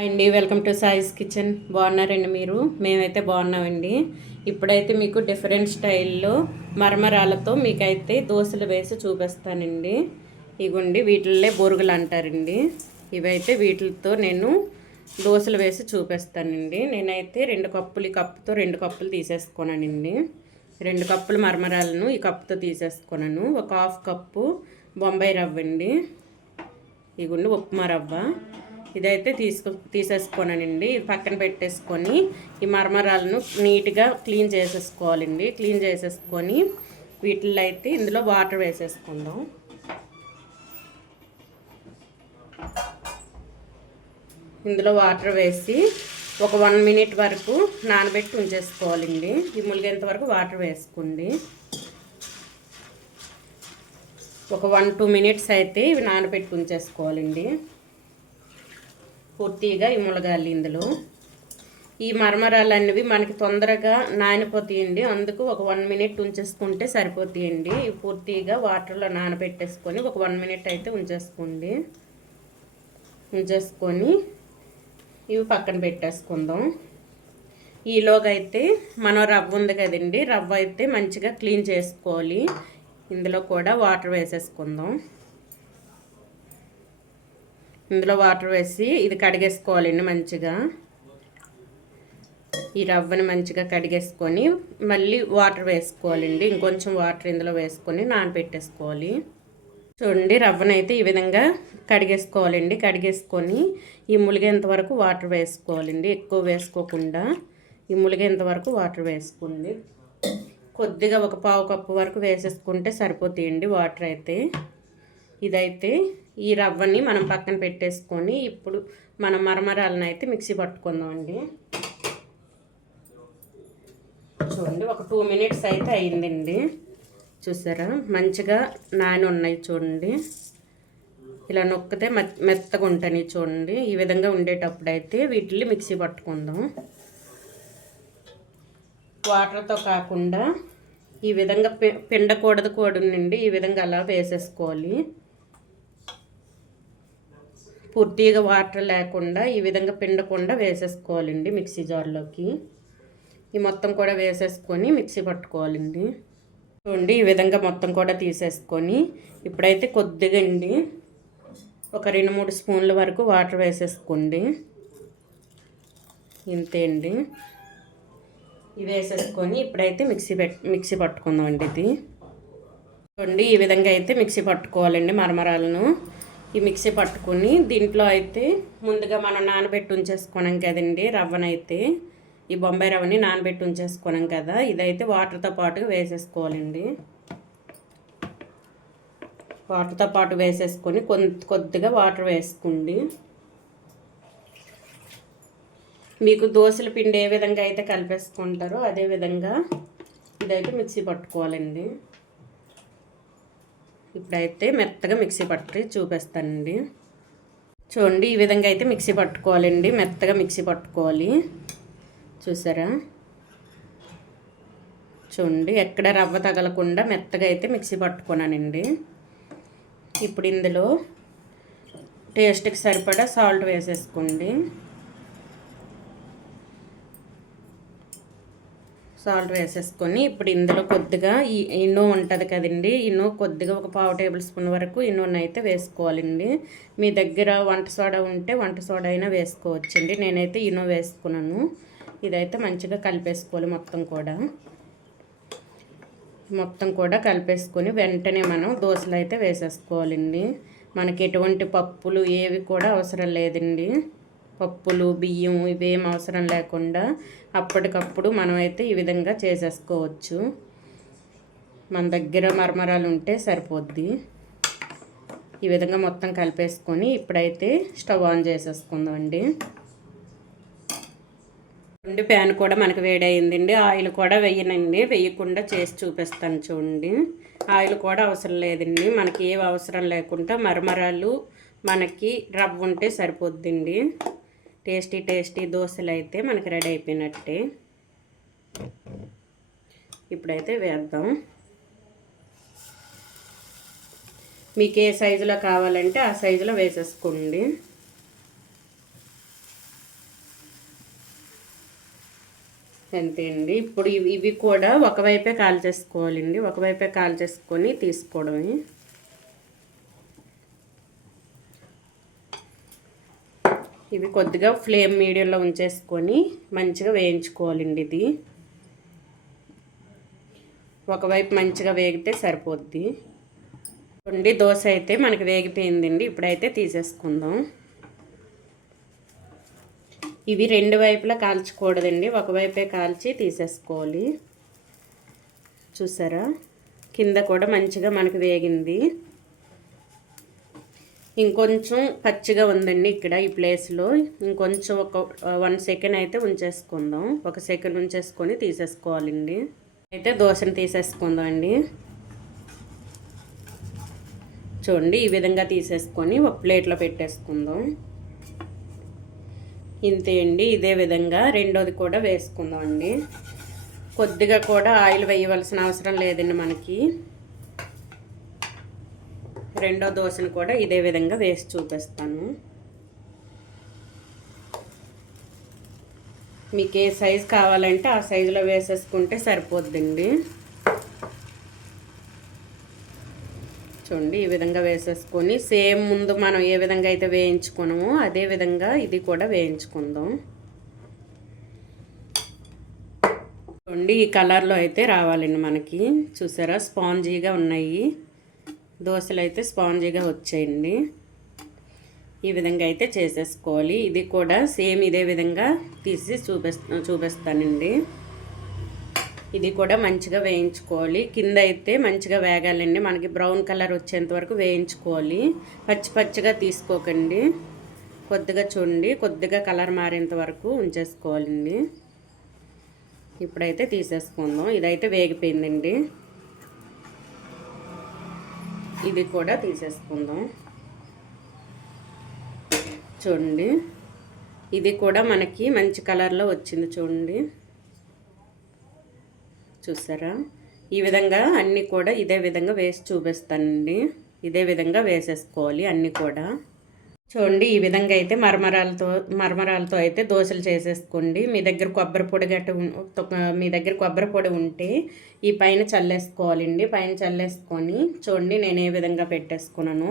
అండి welcome to సాయిస్ kitchen బాగున్నారండి మీరు? మేమైతే బాగున్నామండి. ఇప్పుడైతే మీకు డిఫరెంట్ స్టైల్లో మరమరాలతో మీకైతే దోశలు వేసి చూపిస్తానండి. ఇగుండి వీటిల్లే బొరుగులు అంటారండి. ఇవైతే వీటితో నేను దోశలు వేసి చూపిస్తానండి. నేనైతే రెండు కప్పులు ఈ కప్పుతో రెండు కప్పులు తీసేసుకున్నానండి. రెండు కప్పులు మరమరాలను ఈ కప్పుతో తీసేసుకున్నాను. ఒక హాఫ్ కప్పు బొంబాయి రవ్వ అండి ఇగుండి ఉప్మా రవ్వ. ఇదైతే తీసుకు తీసేసుకోనండి ఇది పక్కన పెట్టేసుకొని ఈ మరమరాలను నీట్గా క్లీన్ చేసేసుకోవాలండి. క్లీన్ చేసేసుకొని వీటిల్లో అయితే ఇందులో వాటర్ వేసేసుకుందాం. ఇందులో వాటర్ వేసి ఒక వన్ మినిట్ వరకు నానబెట్టి ఉంచేసుకోవాలండి. ఈ ములిగేంత వరకు వాటర్ వేసుకోండి. ఒక వన్ టూ మినిట్స్ అయితే ఇవి నానబెట్టి ఉంచేసుకోవాలండి. పూర్తిగా ఈ ములగాలి ఇందులో. ఈ మరమరాలు అనేవి మనకి తొందరగా నానిపోతాయండి. అందుకు ఒక వన్ మినిట్ ఉంచేసుకుంటే సరిపోతాయండి. పూర్తిగా వాటర్లో నానబెట్టేసుకొని ఒక వన్ మినిట్ అయితే ఉంచేసుకోండి. ఉంచేసుకొని ఇవి పక్కన పెట్టేసుకుందాం. ఈలోగా అయితే మనం రవ్వ ఉంది కదండి రవ్వ అయితే మంచిగా క్లీన్ చేసుకోవాలి. ఇందులో కూడా వాటర్ వేసేసుకుందాం. ఇందులో వాటర్ వేసి ఇది కడిగేసుకోవాలండి మంచిగా. ఈ రవ్వని మంచిగా కడిగేసుకొని మళ్ళీ వాటర్ వేసుకోవాలండి. ఇంకొంచెం వాటర్ ఇందులో వేసుకొని నానబెట్టేసుకోవాలి చూడండి రవ్వనైతే ఈ విధంగా కడిగేసుకోవాలండి. కడిగేసుకొని ఈ ములిగేంత వరకు వాటర్ వేసుకోవాలండి. ఎక్కువ వేసుకోకుండా ఈ ములిగేంత వరకు వాటర్ వేసుకోండి కొద్దిగా ఒక పావు కప్పు వరకు వేసేసుకుంటే సరిపోతాయండి వాటర్ అయితే. ఇదైతే ఈ రవ్వని మనం పక్కన పెట్టేసుకొని ఇప్పుడు మన మరమరాలను అయితే మిక్సీ పట్టుకుందామండి. చూడండి ఒక టూ మినిట్స్ అయితే అయిందండి. చూసారా? మంచిగా నాని ఉన్నాయి చూడండి. ఇలా నొక్కితే మెత్తగా ఉంటాయి చూడండి. ఈ విధంగా ఉండేటప్పుడు అయితే వీటిని మిక్సీ పట్టుకుందాం. వాటర్తో కాకుండా ఈ విధంగా పిండకూడదు నుండి ఈ విధంగా అలా వేసేసుకోవాలి. పూర్తిగా వాటర్ లేకుండా ఈ విధంగా పిండకుండా వేసేసుకోవాలండి మిక్సీ జార్లోకి. ఈ మొత్తం కూడా వేసేసుకొని మిక్సీ పట్టుకోవాలండి. చూడండి ఈ విధంగా మొత్తం కూడా తీసేసుకొని ఇప్పుడైతే కొద్దిగా అండి ఒక రెండు మూడు స్పూన్ల వరకు వాటర్ వేసేసుకోండి. ఇంతే అండి. ఇవి వేసేసుకొని ఇప్పుడైతే మిక్సీ పెట్ మిక్సీ పట్టుకుందాం అండి ఇది. చూడండి ఈ విధంగా అయితే మిక్సీ పట్టుకోవాలండి మరమరాలను. ఈ మిక్సీ పట్టుకొని దీంట్లో అయితే ముందుగా మనం నానబెట్టి ఉంచేసుకున్నాం కదండి రవ్వనైతే. ఈ బొంబాయి రవ్వని నానబెట్టి ఉంచేసుకున్నాం కదా. ఇదైతే వాటర్తో పాటుగా వేసేసుకోవాలండి. వాటర్తో పాటు వేసేసుకొని కొద్దిగా వాటర్ వేసుకోండి. మీకు దోశల పిండి ఏ విధంగా అయితే కలిపేసుకుంటారో అదే విధంగా ఇదైతే మిక్సీ పట్టుకోవాలండి. ఇప్పుడైతే మెత్తగా మిక్సీ పట్టి చూపిస్తానండి. చూడండి ఈ విధంగా అయితే మిక్సీ పట్టుకోవాలండి. మెత్తగా మిక్సీ పట్టుకోవాలి. చూసారా? చూడండి ఎక్కడ రవ్వ తగలకుండా మెత్తగా అయితే మిక్సీ పట్టుకున్నానండి. ఇప్పుడు ఇందులో టేస్ట్కి సరిపడా సాల్ట్ వేసేసుకోండి. సాల్ట్ వేసేసుకొని ఇప్పుడు ఇందులో కొద్దిగా ఈ ఇన్నో ఉంటుంది కదండి ఇన్నో కొద్దిగా ఒక పావు టేబుల్ స్పూన్ వరకు ఇన్నోని అయితే వేసుకోవాలండి. మీ దగ్గర వంట సోడా ఉంటే వంట సోడా అయినా వేసుకోవచ్చండి. నేనైతే ఇన్నో వేసుకున్నాను. ఇదైతే మంచిగా కలిపేసుకోవాలి మొత్తం కూడా. మొత్తం కూడా కలిపేసుకొని వెంటనే మనం దోశలు అయితే వేసేసుకోవాలండి. మనకి ఎటువంటి పప్పులు ఏవి కూడా అవసరం లేదండి. పప్పులు బియ్యం ఇవేం అవసరం లేకుండా అప్పటికప్పుడు మనమైతే ఈ విధంగా చేసేసుకోవచ్చు. మన దగ్గర మరమరాలు ఉంటే సరిపోద్ది. ఈ విధంగా మొత్తం కలిపేసుకొని ఇప్పుడైతే స్టవ్ ఆన్ చేసేసుకుందామండి. రెండు ప్యాన్ కూడా మనకు వేడయిందండి. ఆయిల్ కూడా వేయనండి. వేయకుండా చేసి చూపిస్తాను చూడండి. ఆయిల్ కూడా అవసరం లేదండి. మనకి ఏం అవసరం లేకుండా మరమరాలు మనకి రవ్వ ఉంటే సరిపోద్దండి. టేస్టీ టేస్టీ దోశలు అయితే మనకి రెడీ అయిపోయినట్టే. ఇప్పుడైతే వేద్దాం. మీకు ఏ సైజులో కావాలంటే ఆ సైజులో వేసేసుకోండి. అంతే అండి. ఇప్పుడు ఇవి కూడా ఒకవైపే కాల్ చేసుకోవాలండి ఒకవైపే కాల్ చేసుకొని తీసుకోవడమే. ఇవి కొద్దిగా ఫ్లేమ్ మీడియంలో ఉంచేసుకొని మంచిగా వేయించుకోవాలండి ఇది. ఒకవైపు మంచిగా వేగితే సరిపోద్ది. ఉండి దోశ అయితే మనకి వేగిపోయిందండి. ఇప్పుడైతే తీసేసుకుందాం. ఇవి రెండు వైపులా కాల్చకూడదండి. ఒకవైపే కాల్చి తీసేసుకోవాలి. చూసారా? కింద కూడా మంచిగా మనకు వేగింది. ఇంకొంచెం పచ్చిగా ఉందండి ఇక్కడ ఈ ప్లేస్లో ఇంకొంచెం ఒక వన్ సెకండ్ అయితే ఉంచేసుకుందాం. ఒక సెకండ్ ఉంచేసుకొని తీసేసుకోవాలండి. అయితే దోశను తీసేసుకుందాం అండి. చూడండి ఈ విధంగా తీసేసుకొని ఒక ప్లేట్లో పెట్టేసుకుందాం. ఇంతే అండి ఇదే విధంగా రెండోది కూడా వేసుకుందాం అండి. కొద్దిగా కూడా ఆయిల్ వేయవలసిన అవసరం లేదండి మనకి. రెండో దోశను కూడా ఇదే విధంగా వేసి చూపిస్తాను. మీకు ఏ సైజు కావాలంటే ఆ సైజులో వేసేసుకుంటే సరిపోద్దండి. చూడండి ఈ విధంగా వేసేసుకొని సేమ్ ముందు మనం ఏ విధంగా అయితే వేయించుకున్నామో అదే విధంగా ఇది కూడా వేయించుకుందాం. చూడండి ఈ కలర్లో అయితే రావాలండి మనకి. చూసారా స్పాంజీగా ఉన్నాయి. దోశలు అయితే స్పాంజీగా వచ్చాయండి. ఈ విధంగా అయితే చేసేసుకోవాలి. ఇది కూడా సేమ్ ఇదే విధంగా తీసి చూపిస్తా చూపిస్తానండి. ఇది కూడా మంచిగా వేయించుకోవాలి. కింద అయితే మంచిగా వేగాలండి. మనకి బ్రౌన్ కలర్ వచ్చేంత వరకు వేయించుకోవాలి. పచ్చి పచ్చిగా తీసుకోకండి. కొద్దిగా చూడండి. కొద్దిగా కలర్ మారేంత వరకు ఉంచేసుకోవాలండి. ఇప్పుడైతే తీసేసుకుందాం. ఇదైతే వేగిపోయిందండి. ఇది కూడా తీసేసుకుందాం. చూడండి. ఇది కూడా మనకి మంచి కలర్లో వచ్చింది చూడండి. చూసారా? ఈ విధంగా అన్నీ కూడా ఇదే విధంగా వేసి చూపిస్తానండి. ఇదే విధంగా వేసేసుకోవాలి అన్నీ కూడా. చూడండి ఈ విధంగా అయితే మరమరాలతో మరమరాలతో అయితే దోశలు చేసేసుకోండి. మీ దగ్గర కొబ్బరి పొడి గట్ట మీ దగ్గర కొబ్బరి పొడి ఉంటే ఈ పైన చల్లేసుకోవాలండి. పైన చల్లేసుకొని చూడండి నేను ఏ విధంగా పెట్టేసుకున్నాను.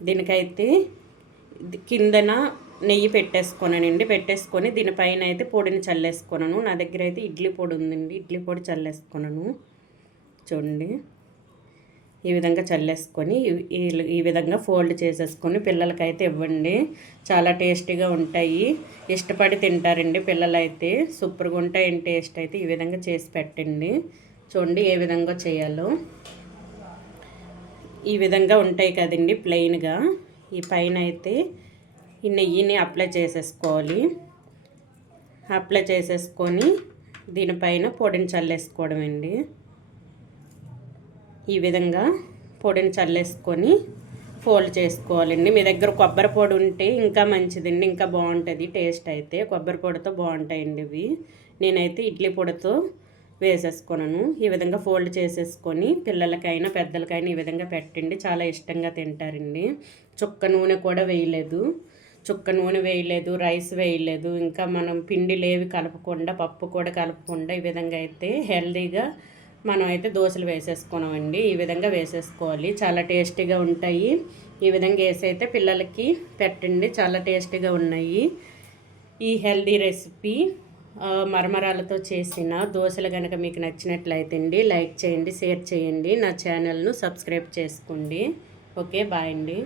దీనికైతే కిందన నెయ్యి పెట్టేసుకున్నానండి పెట్టేసుకొని దీనిపైన అయితే పొడిని చల్లేసుకున్నాను. నా దగ్గర అయితే ఇడ్లీ పొడి ఉందండి. ఇడ్లీ పొడి చల్లేసుకున్నాను. చూడండి. ఈ విధంగా చల్లేసుకొని ఈ విధంగా ఫోల్డ్ చేసేసుకొని పిల్లలకైతే ఇవ్వండి. చాలా టేస్టీగా ఉంటాయి. ఇష్టపడి తింటారండి పిల్లలైతే. సూపర్గా ఉంటాయి టేస్ట్ అయితే. ఈ విధంగా చేసి పెట్టండి. చూడండి ఏ విధంగా చేయాలో. ఈ విధంగా ఉంటాయి కదండి ప్లెయిన్గా. ఈ పైన అయితే ఈ నెయ్యిని అప్లై చేసేసుకోవాలి. అప్లై చేసేసుకొని దీనిపైన పొడిని చల్లేసుకోవడం అండి ఈ విధంగా పొడిని చల్లేసుకొని ఫోల్డ్ చేసుకోవాలండి. మీ దగ్గర కొబ్బరి పొడి ఉంటే ఇంకా మంచిదండి ఇంకా బాగుంటుంది. టేస్ట్ అయితే కొబ్బరి పొడితో బాగుంటాయండి ఇవి. నేనైతే ఇడ్లీ పొడితో వేసేసుకున్నాను. ఈ విధంగా ఫోల్డ్ చేసేసుకొని పిల్లలకైనా పెద్దలకైనా ఈ విధంగా పెట్టండి. చాలా ఇష్టంగా తింటారండి. చుక్క నూనె కూడా వేయలేదు. చుక్క నూనె వేయలేదు రైస్ వేయలేదు. ఇంకా మనం పిండి లేవి కలపకుండా పప్పు కూడా కలపకుండా ఈ విధంగా అయితే హెల్దీగా మనం అయితే దోశలు వేసేసుకున్నామండి. ఈ విధంగా వేసేసుకోవాలి. చాలా టేస్టీగా ఉంటాయి. ఈ విధంగా వేసి అయితే పిల్లలకి పెట్టండి. చాలా టేస్టీగా ఉన్నాయి. ఈ హెల్దీ రెసిపీ మరమరాలతో చేసిన దోశలు కనుక మీకు నచ్చినట్లయితే అండి లైక్ చేయండి షేర్ చేయండి. నా ఛానల్ను సబ్స్క్రైబ్ చేసుకోండి. ఓకే బాయ్ అండి.